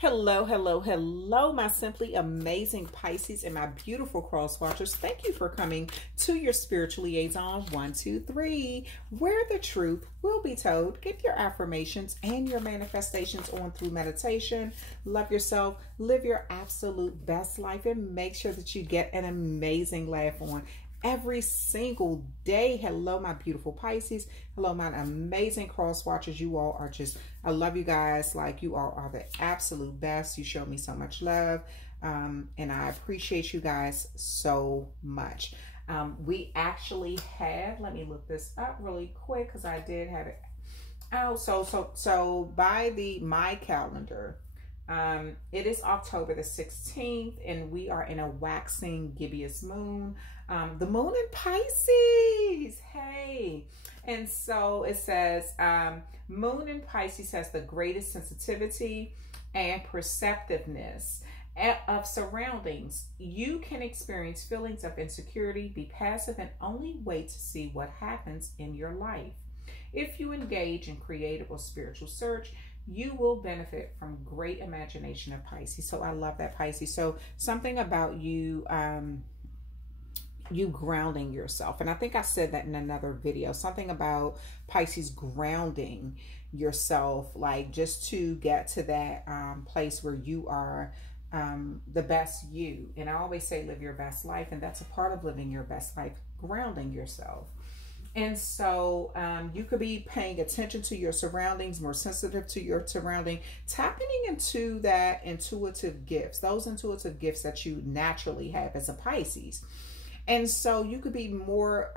Hello, hello, hello, my simply amazing Pisces and my beautiful cross watchers. Thank you for coming to your spiritual liaison 123, where the truth will be told. Get your affirmations and your manifestations on through meditation. Love yourself, live your absolute best life, and make sure that you get an amazing laugh on every single day. Hello, my beautiful Pisces. Hello, my amazing cross watchers. You all are just, I love you guys. Like, you all are the absolute best. You show me so much love. And I appreciate you guys so much. We actually have, let me look this up really quick because I did have it. Oh, so by my calendar, it is October the 16th, and we are in a waxing gibbous moon. The moon in Pisces. Hey. And so it says, moon in Pisces has the greatest sensitivity and perceptiveness of surroundings. You can experience feelings of insecurity, be passive, and only wait to see what happens in your life. If you engage in creative or spiritual search, you will benefit from great imagination of Pisces. So I love that, Pisces. So something about you, you grounding yourself. And I think I said that in another video, something about Pisces grounding yourself, like just to get to that place where you are the best you. And I always say live your best life. And that's a part of living your best life, grounding yourself. And so you could be paying attention to your surroundings, more sensitive to your surrounding, tapping into that intuitive gifts, those intuitive gifts that you naturally have as a Pisces. And so you could be more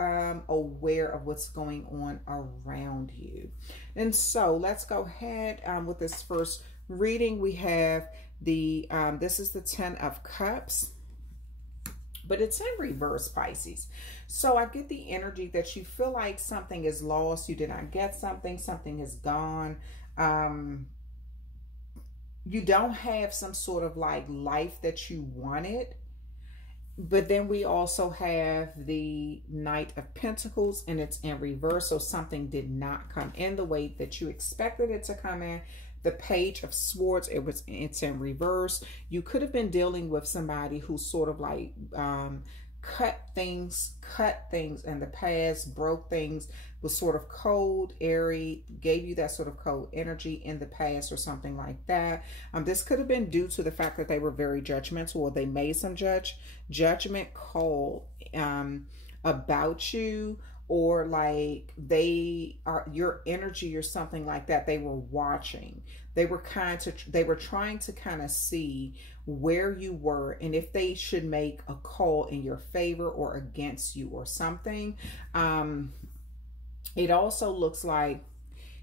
aware of what's going on around you. And so let's go ahead with this first reading. We have the, this is the 10 of Cups, but it's in reverse, Pisces. So I get the energy that you feel like something is lost. You did not get something. Something is gone. You don't have some sort of like life that you wanted. But then we also have the Knight of Pentacles, and it's in reverse. So something did not come in the way that you expected it to come in. The Page of Swords, it's in reverse. You could have been dealing with somebody who sort of like cut things in the past, broke things, was sort of cold, airy, gave you that sort of cold energy in the past or something like that. This could have been due to the fact that they were very judgmental, or they made some judgment call about you, or like they are your energy or something like that. They were watching. They were trying to kind of see where you were and if they should make a call in your favor or against you or something. It also looks like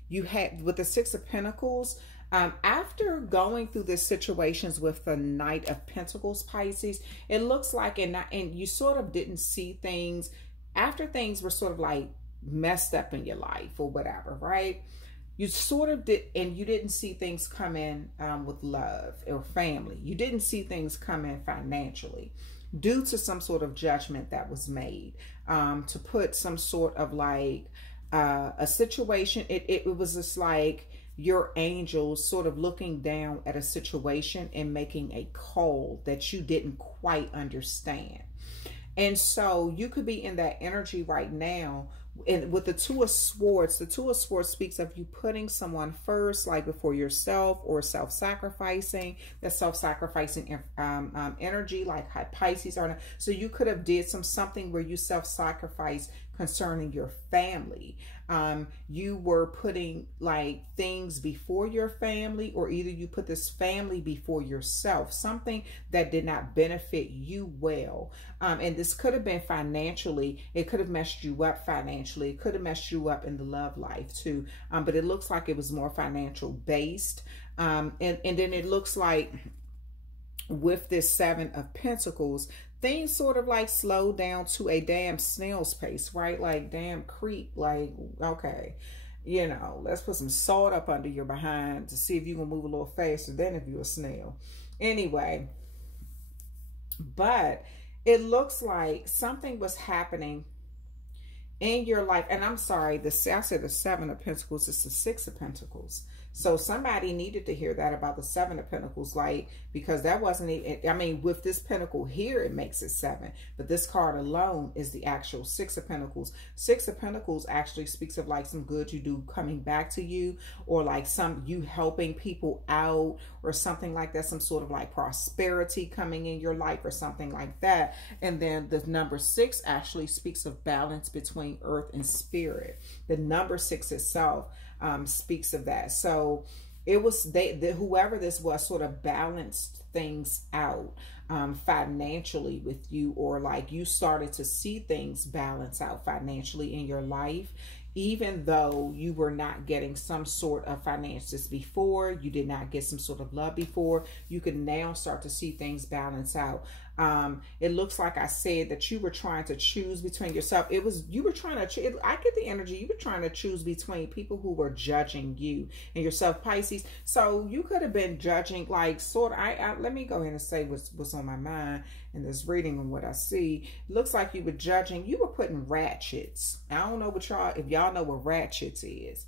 you had, with the Six of Pentacles, after going through the situations with the Knight of Pentacles, Pisces, it looks like, and you sort of didn't see things after things were sort of like messed up in your life or whatever, right? You sort of did, and you didn't see things come in with love or family. You didn't see things come in financially due to some sort of judgment that was made to put some sort of like a situation. It was just like your angels sort of looking down at a situation and making a call that you didn't quite understand. And so you could be in that energy right now. And with the Two of Swords, the Two of Swords speaks of you putting someone first, like before yourself, or self-sacrificing. That self-sacrificing energy, like Pisces are. So you could have did something where you self-sacrifice concerning your family. You were putting like things before your family, or either you put this family before yourself, something that did not benefit you well. And this could have been financially. It could have messed you up financially. It could have messed you up in the love life too. But it looks like it was more financial based. And then it looks like with this Seven of Pentacles, things sort of like slow down to a damn snail's pace, right? Like damn creep, like, okay, you know, let's put some salt up under your behind to see if you can move a little faster than if you're a snail. Anyway, but it looks like something was happening in your life. And I'm sorry, I said the Seven of Pentacles, it's the Six of Pentacles. So somebody needed to hear that about the Seven of Pentacles, like, because that wasn't it. I mean, with this Pentacle here, it makes it 7, but this card alone is the actual Six of Pentacles. Six of Pentacles actually speaks of like some good you do coming back to you, or like some you helping people out, or something like that, some sort of like prosperity coming in your life or something like that. And then the number 6 actually speaks of balance between earth and spirit. The number 6 itself speaks of that. So it was whoever this was sort of balanced things out financially with you, or like you started to see things balance out financially in your life. Even though you were not getting some sort of finances before, you did not get some sort of love before, you can now start to see things balance out. It looks like I said that you were trying to choose between yourself. You were trying to, I get the energy, you were trying to choose between people who were judging you and yourself, Pisces. So you could have been judging, like, sort of, let me go ahead and say what's on my mind in this reading and what I see. It looks like you were judging, you were putting ratchets. I don't know what y'all, if y'all know what ratchets is.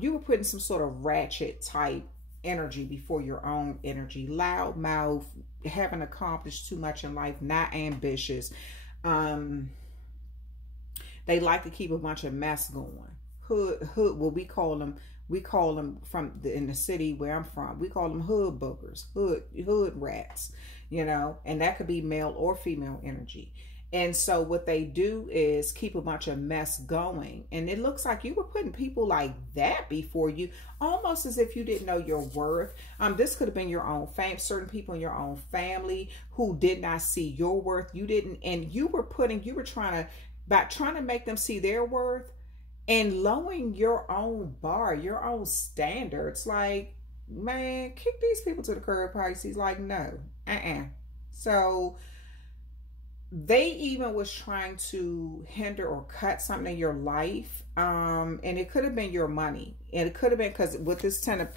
You were putting some sort of ratchet type energy before your own energy. Loud mouth, haven't accomplished too much in life, not ambitious. They like to keep a bunch of mess going. Hood, well, we call them in the city where I'm from, we call them hood boogers, hood rats, you know, and that could be male or female energy. And so what they do is keep a bunch of mess going. And it looks like you were putting people like that before you, almost as if you didn't know your worth. This could have been your own fame, certain people in your own family who did not see your worth. You didn't, and you were trying to make them see their worth and lowering your own bar, your own standards. Like, man, kick these people to the curb, Pisces. Like, no, So they even was trying to hinder or cut something in your life, and it could have been your money, and it could have been because with this ten of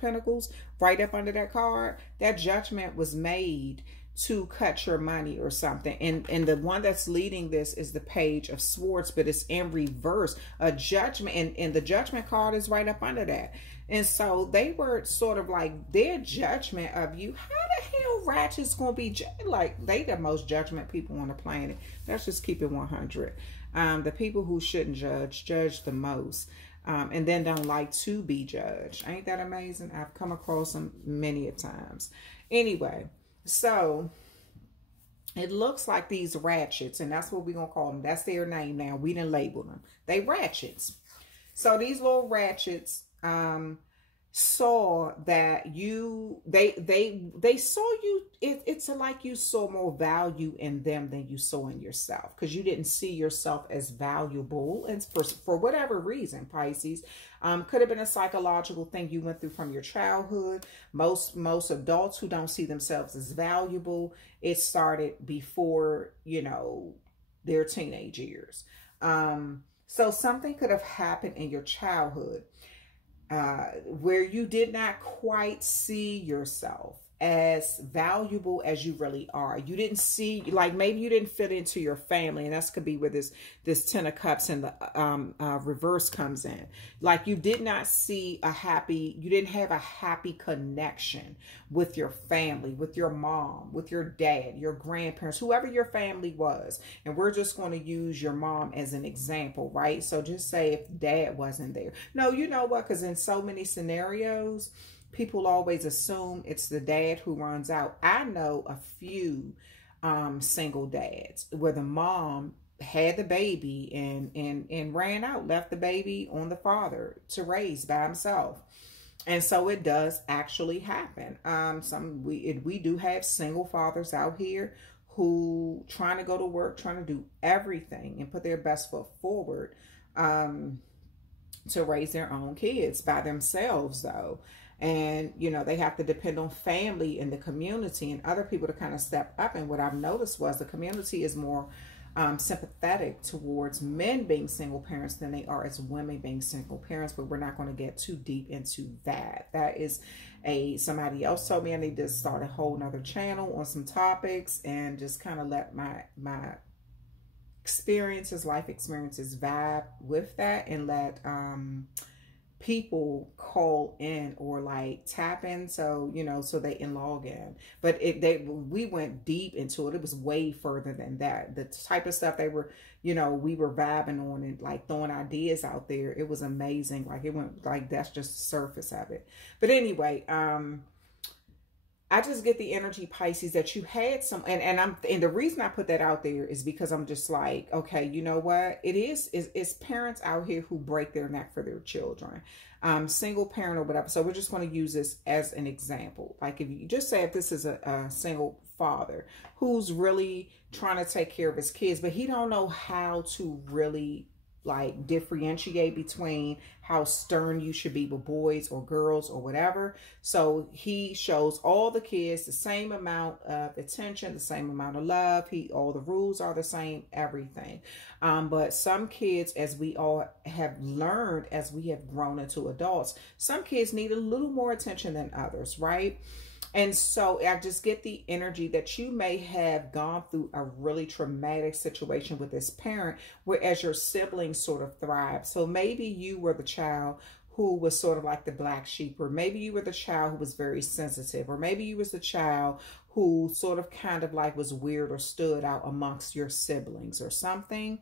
Pentacles right up under that card, that judgment was made to cut your money or something. And the one that's leading this is the Page of Swords, but it's in reverse, a judgment, and the judgment card is right up under that. And so they were sort of like, their judgment of you, how the hell Ratchet's gonna be like, they the most judgment people on the planet. Let's just keep it 100. The people who shouldn't judge the most, and then don't like to be judged. Ain't that amazing? I've come across them many a times. Anyway, so it looks like these ratchets, and that's what we're gonna call them. That's their name now. We didn't label them. They ratchets. So these little ratchets saw that they saw you. It's like you saw more value in them than you saw in yourself, because you didn't see yourself as valuable, and for whatever reason, Pisces, could have been a psychological thing you went through from your childhood. Most adults who don't see themselves as valuable, it started before, you know, their teenage years. So something could have happened in your childhood where you did not quite see yourself as valuable as you really are. You didn't see, like, maybe you didn't fit into your family, and that's could be where this Ten of Cups in the reverse comes in. Like, you did not see you didn't have a happy connection with your family, with your mom, with your dad, your grandparents, whoever your family was. And we're just going to use your mom as an example, right? So just say if dad wasn't there. No, you know what? Because in so many scenarios, people always assume it's the dad who runs out. I know a few single dads where the mom had the baby and ran out, left the baby on the father to raise by himself. And so it does actually happen. We do have single fathers out here who trying to go to work, trying to do everything and put their best foot forward to raise their own kids by themselves, though. And, you know, they have to depend on family and the community and other people to kind of step up. And what I've noticed was the community is more sympathetic towards men being single parents than they are as women being single parents. But we're not going to get too deep into that. That is somebody else told me I need to start a whole nother channel on some topics and just kind of let my life experiences vibe with that, and let people call in or like tap in, so you know, so they can log in. But we went deep into it. It was way further than that. The type of stuff they were, you know, we were vibing on and like throwing ideas out there. It was amazing. Like it went like, that's just the surface of it. But anyway, I just get the energy, Pisces, that you had some, and the reason I put that out there is because I'm just like, okay, you know what? It's parents out here who break their neck for their children, single parent or whatever. So we're just going to use this as an example. Like if you just say, if this is a single father who's really trying to take care of his kids, but he don't know how to really like differentiate between how stern you should be with boys or girls or whatever. So he shows all the kids the same amount of attention, the same amount of love. All the rules are the same, everything. But some kids, as we all have learned as we have grown into adults, some kids need a little more attention than others, right? And so I just get the energy that you may have gone through a really traumatic situation with this parent, whereas your siblings sort of thrive. So maybe you were the child who was sort of like the black sheep, or maybe you were the child who was very sensitive, or maybe you was the child who sort of kind of like was weird or stood out amongst your siblings or something.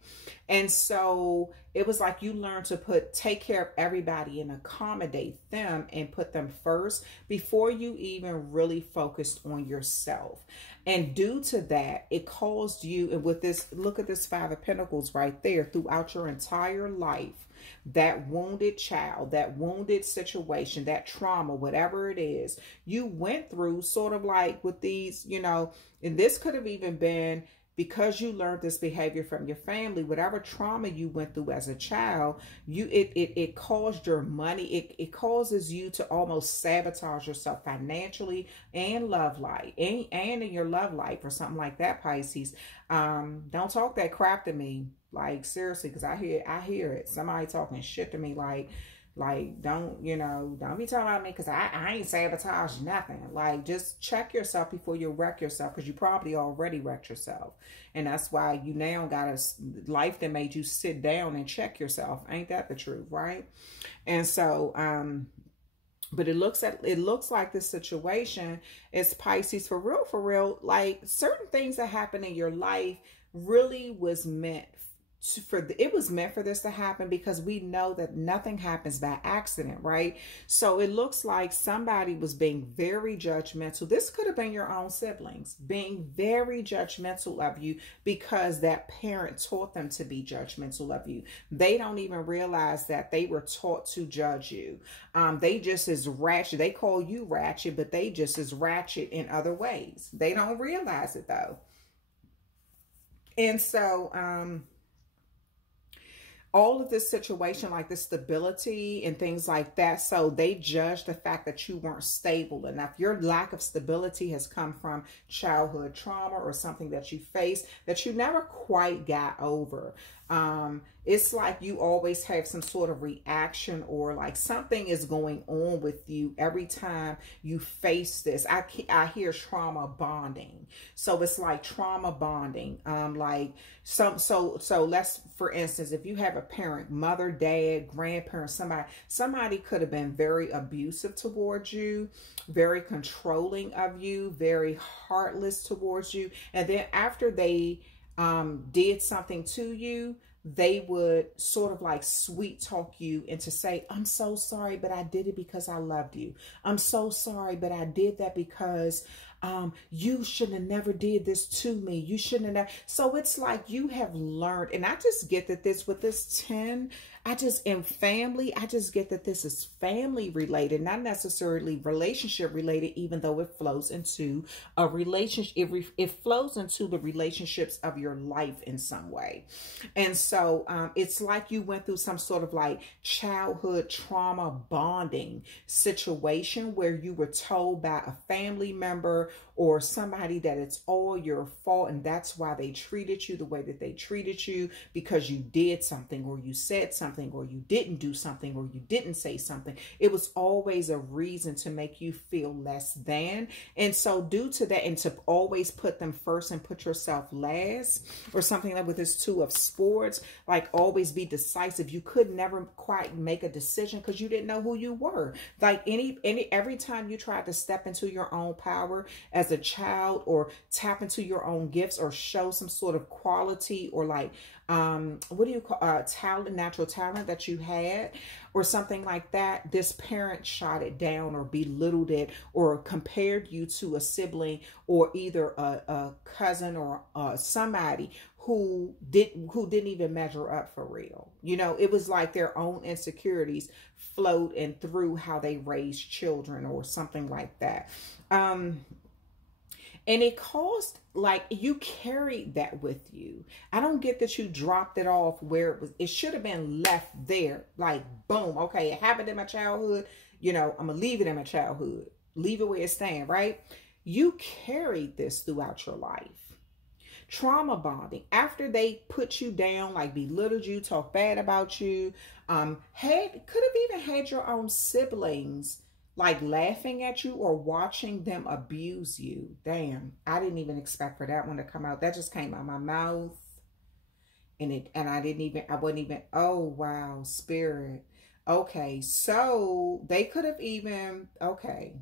And so it was like you learned to take care of everybody and accommodate them and put them first before you even really focused on yourself. And due to that, it caused you, and with this, look at this Five of Pentacles right there, throughout your entire life, that wounded child, that wounded situation, that trauma, whatever it is, you went through sort of like with these, you know, and this could have even been because you learned this behavior from your family, whatever trauma you went through as a child, it caused your money, it causes you to almost sabotage yourself financially and love life, and in your love life or something like that, Pisces. Don't talk that crap to me. Like seriously, because I hear it. Somebody talking shit to me like don't, you know, don't be talking about me because I ain't sabotaged nothing. Like just check yourself before you wreck yourself, because you probably already wrecked yourself. And that's why you now got a life that made you sit down and check yourself. Ain't that the truth, right? And so but it looks like this situation is, Pisces, for real, like certain things that happen in your life really was meant it was meant for this to happen, because we know that nothing happens by accident, right? So it looks like somebody was being very judgmental. This could have been your own siblings being very judgmental of you because that parent taught them to be judgmental of you. They don't even realize that they were taught to judge you. They just as ratchet. They call you ratchet, but they just as ratchet in other ways. They don't realize it though. And so, all of this situation, like the stability and things like that. So they judge the fact that you weren't stable enough. Your lack of stability has come from childhood trauma or something that you faced that you never quite got over. It's like you always have some sort of reaction, or like something is going on with you every time you face this. I hear trauma bonding. So it's like trauma bonding. So let's, for instance, if you have a parent, mother, dad, grandparent, somebody could have been very abusive towards you, very controlling of you, very heartless towards you. And then after they did something to you, they would sort of like sweet talk you into say, I'm so sorry, but I did it because I loved you. I'm so sorry, but I did that because you shouldn't have never did this to me. You shouldn't have. So it's like you have learned, and I just get that this with this 10, in family, I just get that this is family related, not necessarily relationship related, even though it flows into a relationship. It flows into the relationships of your life in some way. And so it's like you went through some sort of like childhood trauma bonding situation where you were told by a family member or somebody that it's all your fault, and that's why they treated you the way that they treated you, because you did something or you said something something, or you didn't do something, or you didn't say something. It was always a reason to make you feel less than. And so due to that, and to always put them first and put yourself last, or something like with this Two of Swords, like always be decisive. You could never quite make a decision because you didn't know who you were. Like every time you tried to step into your own power as a child, or tap into your own gifts, or show some sort of quality, or like what do you call talent, natural talent that you had, or something like that, this parent shot it down, or belittled it, or compared you to a sibling, or either a cousin, or somebody who didn't even measure up for real. You know, it was like their own insecurities flowed in through how they raised children, or something like that. And it caused, like, you carried that with you. I don't get that you dropped it off where it was. It should have been left there. Like, boom. Okay, it happened in my childhood. You know, I'm going to leave it in my childhood. Leave it where it stands, right? You carried this throughout your life. Trauma bonding. After they put you down, like belittled you, talk bad about you, could have even had your own siblings like laughing at you or watching them abuse you. Damn, I didn't even expect for that one to come out. That just came out of my mouth. And I wasn't even, oh wow, Spirit. Okay, so they could have even, okay.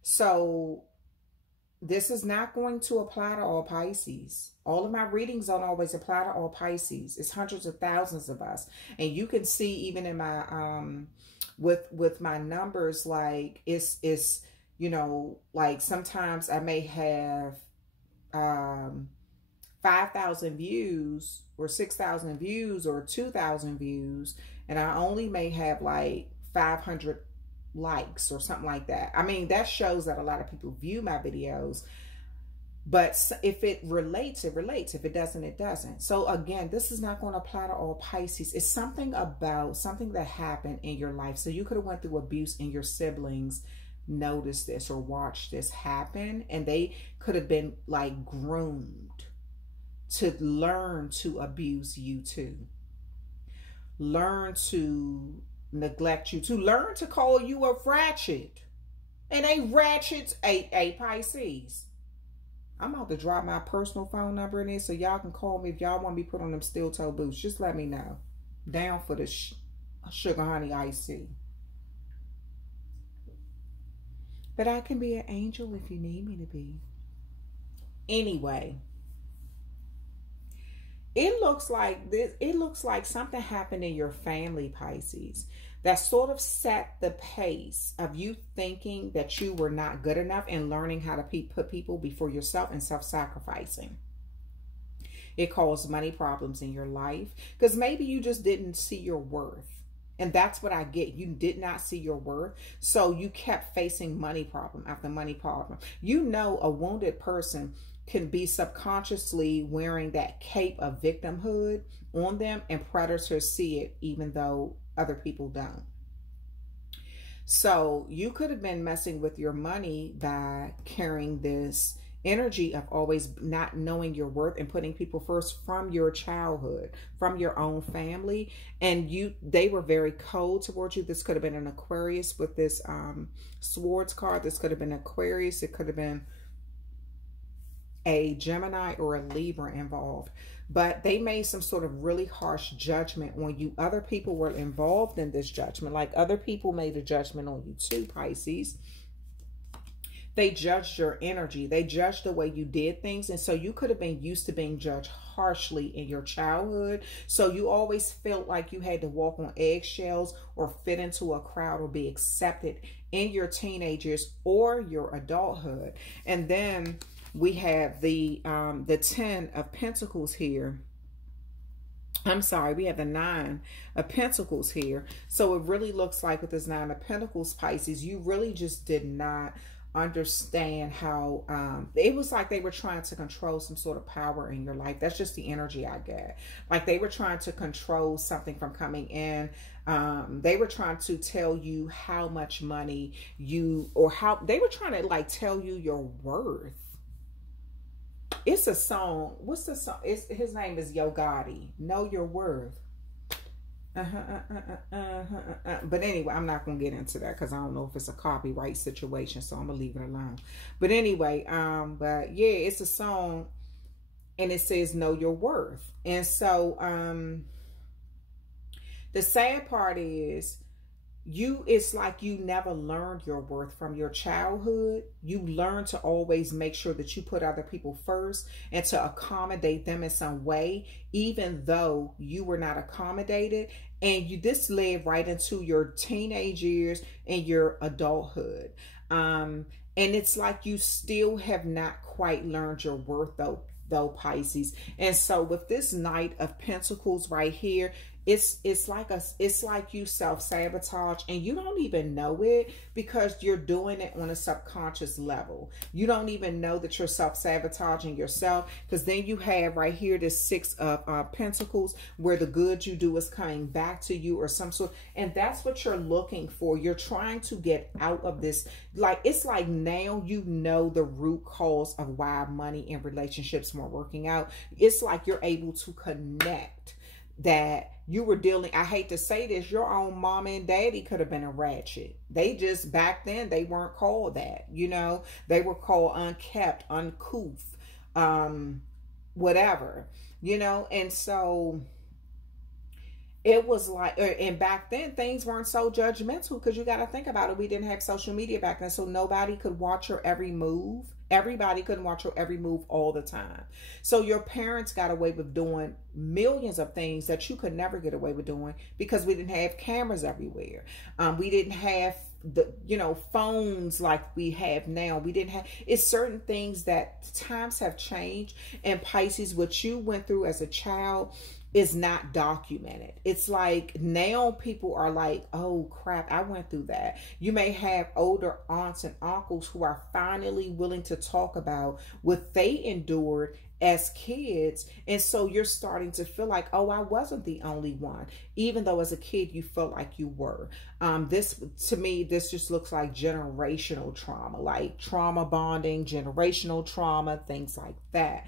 So this is not going to apply to all Pisces. All of my readings don't always apply to all Pisces. It's hundreds of thousands of us. And you can see even in my, with my numbers, like it's, you know, like sometimes I may have 5,000 views, or 6,000 views, or 2,000 views, and I only may have like 500 likes or something like that. I mean, that shows that a lot of people view my videos. But if it relates, it relates. If it doesn't, it doesn't. So again, this is not going to apply to all Pisces. It's something about something that happened in your life. So you could have went through abuse and your siblings noticed this or watched this happen. And they could have been like groomed to learn to abuse you too. Learn to neglect you, to learn to call you a ratchet. And a ratchet's a Pisces. I'm about to drop my personal phone number in there so y'all can call me if y'all want to be put on them steel toe boots. Just let me know. Down for the sugar honey iced tea. But I can be an angel if you need me to be. Anyway, it looks like this. It looks like something happened in your family, Pisces, that sort of set the pace of you thinking that you were not good enough and learning how to put people before yourself and self-sacrificing. It caused money problems in your life because maybe you just didn't see your worth. And that's what I get. You did not see your worth. So you kept facing money problem after money problem. You know, a wounded person can be subconsciously wearing that cape of victimhood on them, and predators see it even though other people don't. So you could have been messing with your money by carrying this energy of always not knowing your worth and putting people first from your childhood, from your own family. And they were very cold towards you. This could have been an Aquarius with this Swords card. This could have been Aquarius. It could have been a Gemini or a Libra involved. But they made some sort of really harsh judgment on you. Other people were involved in this judgment. Like other people made a judgment on you too, Pisces. They judged your energy. They judged the way you did things. And so you could have been used to being judged harshly in your childhood. So you always felt like you had to walk on eggshells or fit into a crowd or be accepted in your teenagers or your adulthood. And then we have the 10 of Pentacles here. I'm sorry, we have the 9 of Pentacles here. So it really looks like with this 9 of Pentacles, Pisces, you really just did not understand how it was like they were trying to control some sort of power in your life. That's just the energy I get. Like they were trying to control something from coming in. They were trying to tell you how much money they were trying to like tell you your worth. It's a song. What's the song? His name is Yo Gotti. Know Your Worth. But anyway, I'm not gonna get into that because I don't know if it's a copyright situation, so I'm gonna leave it alone. But anyway, but yeah, it's a song, and it says know your worth. And so the sad part is, it's like you never learned your worth from your childhood. You learn to always make sure that you put other people first and to accommodate them in some way, even though you were not accommodated. And this led right into your teenage years and your adulthood. And it's like you still have not quite learned your worth though, Pisces. And so with this Knight of Pentacles right here, it's like you self-sabotage, and you don't even know it because you're doing it on a subconscious level. You don't even know that you're self-sabotaging yourself, because then you have right here this Six of Pentacles, where the good you do is coming back to you or some sort, and that's what you're looking for. You're trying to get out of this. Like, it's like now you know the root cause of why money and relationships weren't working out. It's like you're able to connect that you were dealing, I hate to say this, your own mom and daddy could have been a ratchet. They just, back then, they weren't called that, you know. They were called unkept, uncouth, whatever, you know. And so it was like, and back then things weren't so judgmental, because you got to think about it. We didn't have social media back then, so nobody could watch your every move. Everybody couldn't watch your every move all the time. So your parents got away with doing millions of things that you could never get away with doing, because we didn't have cameras everywhere. We didn't have the, you know, phones like we have now. We didn't have, it's certain things that times have changed. And Pisces, what you went through as a child is not documented. It's like now people are like, oh crap, I went through that. You may have older aunts and uncles who are finally willing to talk about what they endured as kids. And so you're starting to feel like, oh, I wasn't the only one, even though as a kid you felt like you were. This, to me, this just looks like generational trauma, like trauma bonding, generational trauma, things like that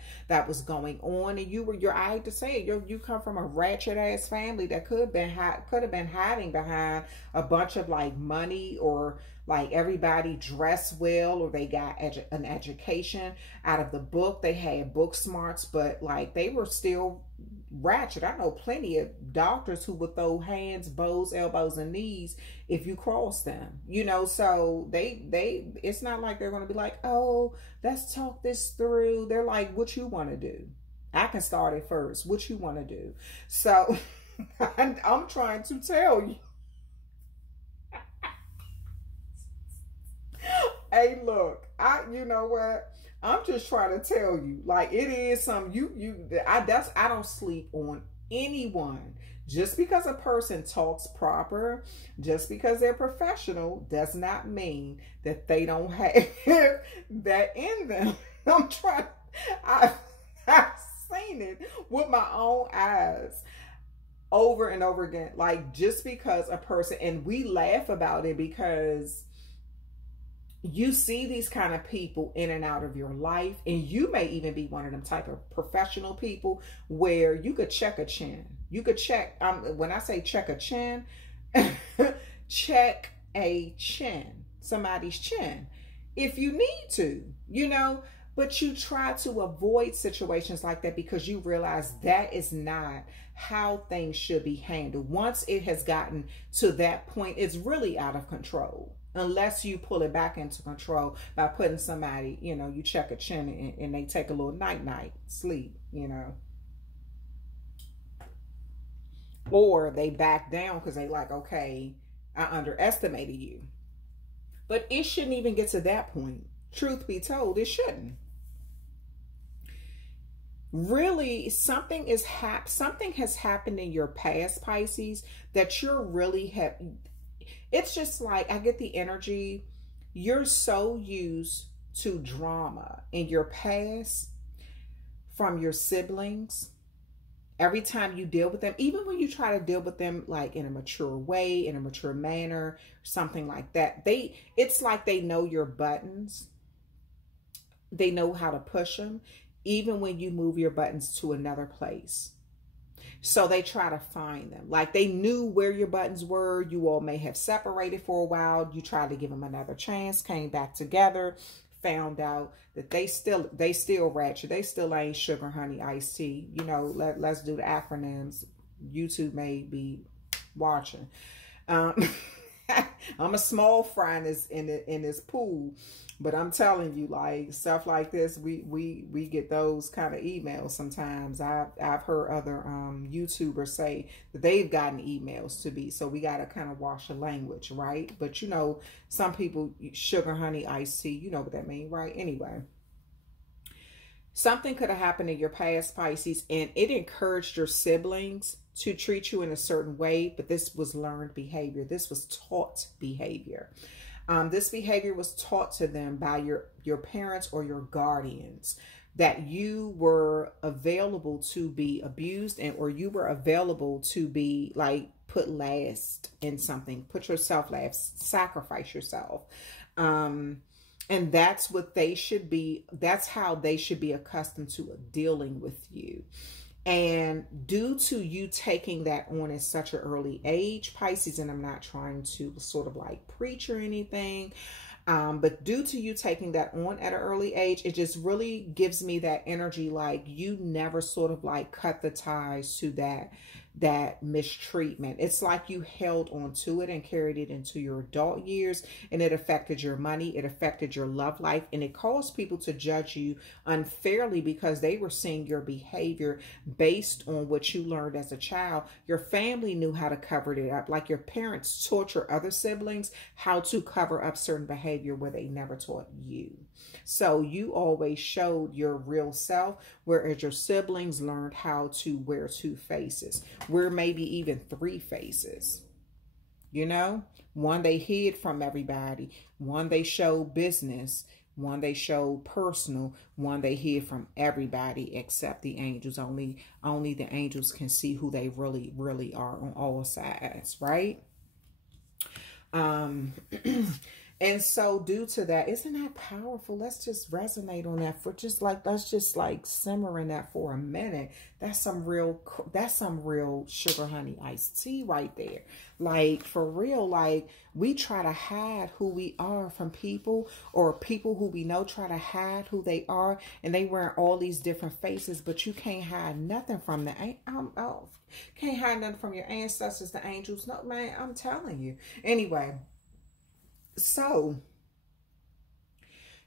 was going on. And I hate to say it, you come from a ratchet ass family that could have been hiding behind a bunch of like money, or like everybody dressed well, or they got an education out of the book. They had book smarts, but like they were still ratchet. I know plenty of doctors who would throw hands, bows, elbows, and knees if you cross them, you know. So it's not like they're going to be like, oh, let's talk this through. They're like, what you want to do? I can start it first. What you want to do? So I'm trying to tell you. Hey, look, you know what? I'm just trying to tell you, like, it is something I don't sleep on anyone. Just because a person talks proper, just because they're professional, does not mean that they don't have that in them. I've seen it with my own eyes over and over again. Like, just because a person, and we laugh about it because you see these kind of people in and out of your life, and you may even be one of them type of professional people where you could check a chin. You could check, when I say check a chin, check a chin, somebody's chin, if you need to, you know. But you try to avoid situations like that because you realize that is not how things should be handled. Once it has gotten to that point, it's really out of control. Unless you pull it back into control by putting somebody, you know, you check a chin and they take a little night sleep, you know. Or they back down because they like, okay, I underestimated you. But it shouldn't even get to that point. Truth be told, it shouldn't. Really, something has happened in your past, Pisces, that you're really it's just like, I get the energy, you're so used to drama in your past from your siblings. Every time you deal with them, even when you try to deal with them like in a mature way, in a mature manner, something like that, it's like they know your buttons. They know how to push them, even when you move your buttons to another place. So they try to find them. Like they knew where your buttons were. You all may have separated for a while. You tried to give them another chance, came back together, found out that they still ratchet. They still ain't sugar, honey, iced tea. You know, let's do the acronyms. YouTube may be watching. I'm a small fry in this pool, but I'm telling you, like stuff like this, we get those kind of emails sometimes. I've heard other YouTubers say that they've gotten emails to be, so we got to kind of wash the language, right? But you know, some people sugar, honey, iced tea, you know what that means, right? Anyway, something could have happened in your past, Pisces, and it encouraged your siblings to treat you in a certain way, but this was learned behavior. This was taught behavior. This behavior was taught to them by your parents or your guardians, that you were available to be abused or you were available to be like put last in something, put yourself last, sacrifice yourself. And that's what they should be. That's how they should be accustomed to dealing with you. And due to you taking that on at such an early age, Pisces, and I'm not trying to sort of like preach or anything, but due to you taking that on at an early age, it just really gives me that energy like you never sort of like cut the ties to that mistreatment. It's like you held on to it and carried it into your adult years, and it affected your money, it affected your love life, and it caused people to judge you unfairly because they were seeing your behavior based on what you learned as a child. Your family knew how to cover it up, like your parents taught your other siblings how to cover up certain behavior where they never taught you. So you always showed your real self, whereas your siblings learned how to wear two faces, where maybe even three faces. You know, one they hid from everybody, one they showed business, one they showed personal, one they hid from everybody except the angels. Only the angels can see who they really are on all sides, right? And so due to that, isn't that powerful? Let's just resonate on that for just like, let's just like simmer in that for a minute. That's some real sugar, honey, iced tea right there. Like for real, like we try to hide who we are from people, or people who we know try to hide who they are, and they wear all these different faces, but you can't hide nothing from can't hide nothing from your ancestors, the angels. No, man, I'm telling you. Anyway. So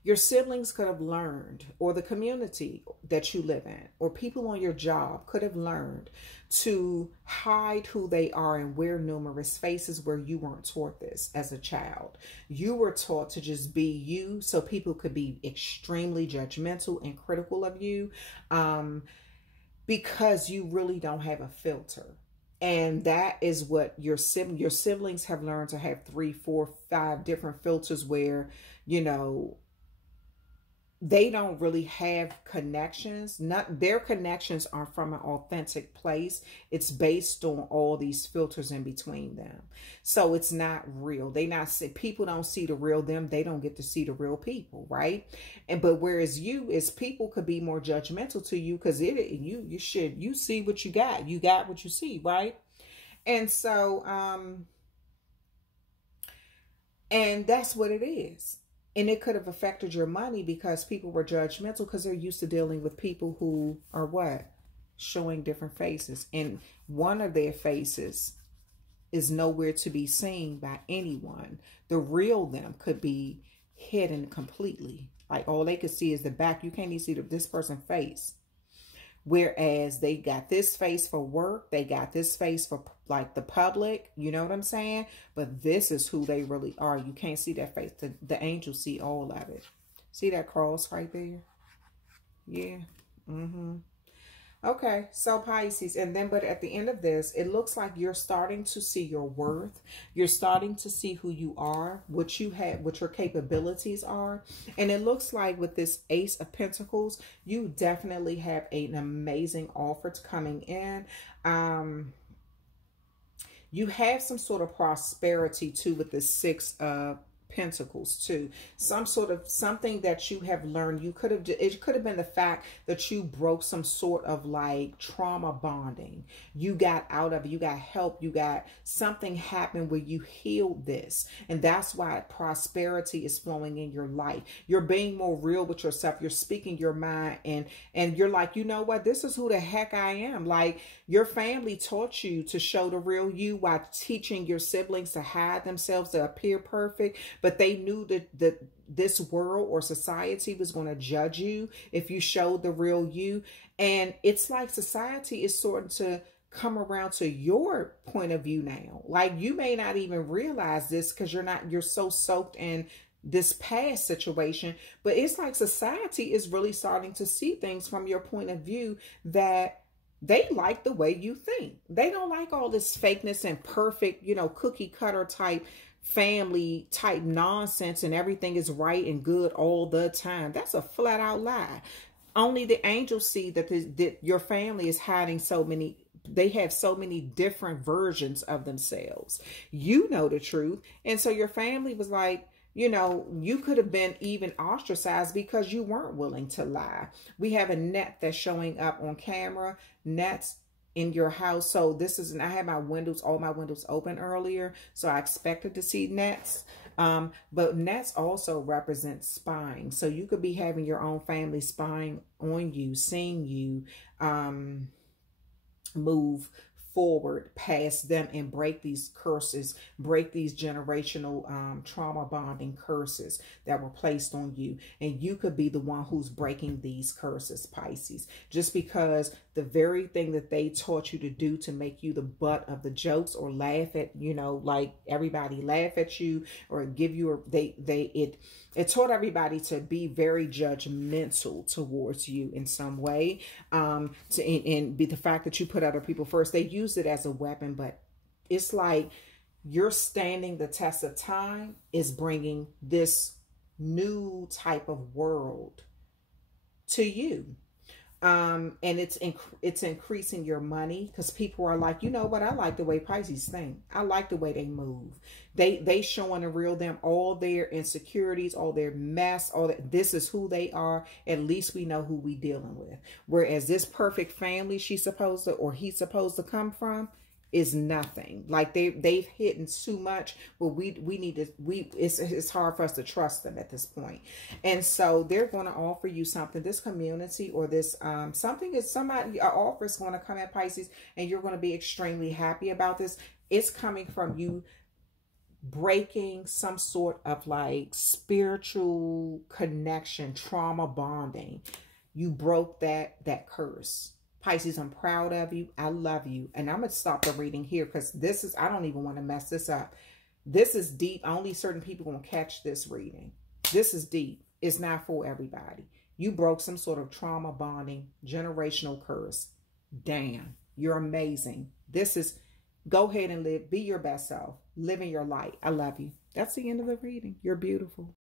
your siblings could have learned, or the community that you live in, or people on your job could have learned to hide who they are and wear numerous faces where you weren't taught this as a child. You were taught to just be you, so people could be extremely judgmental and critical of you because you really don't have a filter. And that is what your siblings have learned, to have 3, 4, 5 different filters where, you know, they don't really have connections. Their connections are from an authentic place. It's based on all these filters in between them. So it's not real. People don't see the real them. They don't get to see the real people, right? But whereas people could be more judgmental to you because you see what you got. You got what you see, right? And so and that's what it is. And it could have affected your money because people were judgmental because they're used to dealing with people who are what? Showing different faces. And one of their faces is nowhere to be seen by anyone. The real them could be hidden completely. Like all they could see is the back. You can't even see this person's face. Whereas they got this face for work. They got this face for like the public. You know what I'm saying? But this is who they really are. You can't see that face. The angels see all of it. See that cross right there? Yeah. Okay, so Pisces, but at the end of this, it looks like you're starting to see your worth. You're starting to see who you are, what you have, what your capabilities are. And it looks like with this Ace of Pentacles, you definitely have an amazing offer coming in. You have some sort of prosperity too with the Six of Pentacles too. Some sort of something that you have learned. It could have been the fact that you broke some sort of like trauma bonding. You got out of it. You got help. You got something happened where you healed this. And that's why prosperity is flowing in your life. You're being more real with yourself. You're speaking your mind, and you're like, you know what? This is who the heck I am. Like, your family taught you to show the real you while teaching your siblings to hide themselves, to appear perfect. But they knew that this world or society was going to judge you if you showed the real you. And it's like society is starting to come around to your point of view now. Like, you may not even realize this because you're so soaked in this past situation, but it's like society is really starting to see things from your point of view, that they like the way you think. They don't like all this fakeness and perfect, cookie cutter type family type nonsense and everything is right and good all the time. That's a flat out lie. Only the angels see that your family is hiding they have so many different versions of themselves. You know the truth. And so your family was like, you could have been even ostracized because you weren't willing to lie. We have a net that's showing up on camera, nets in your house. So I had all my windows open earlier. So I expected to see nets. But nets also represent spying. So you could be having your own family spying on you, seeing you move forward past them and break these curses, break these generational trauma bonding curses that were placed on you. And you could be the one who's breaking these curses, Pisces, just because the very thing that they taught you to do to make you the butt of the jokes or laugh at, like everybody laugh at you or give you it taught everybody to be very judgmental towards you in some way, and be the fact that you put other people first. They use it as a weapon, but it's like you're standing the test of time is bringing this new type of world to you. And it's increasing your money because people are like, you know what? I like the way Pisces think. I like the way they move. They showing the real them, all their insecurities, all their mess, all that. This is who they are. At least we know who we dealing with. Whereas this perfect family he's supposed to come from is nothing. Like they've hidden too much, but it's hard for us to trust them at this point. And so they're going to offer you something, this community or this an offer is going to come at Pisces, and you're going to be extremely happy about this. It's coming from you breaking some sort of like spiritual connection, trauma bonding. You broke that curse. Pisces, I'm proud of you. I love you. And I'm going to stop the reading here because I don't even want to mess this up. This is deep. Only certain people going to catch this reading. This is deep. It's not for everybody. You broke some sort of trauma bonding, generational curse. Damn, you're amazing. Go ahead and live. Be your best self. Live in your light. I love you. That's the end of the reading. You're beautiful.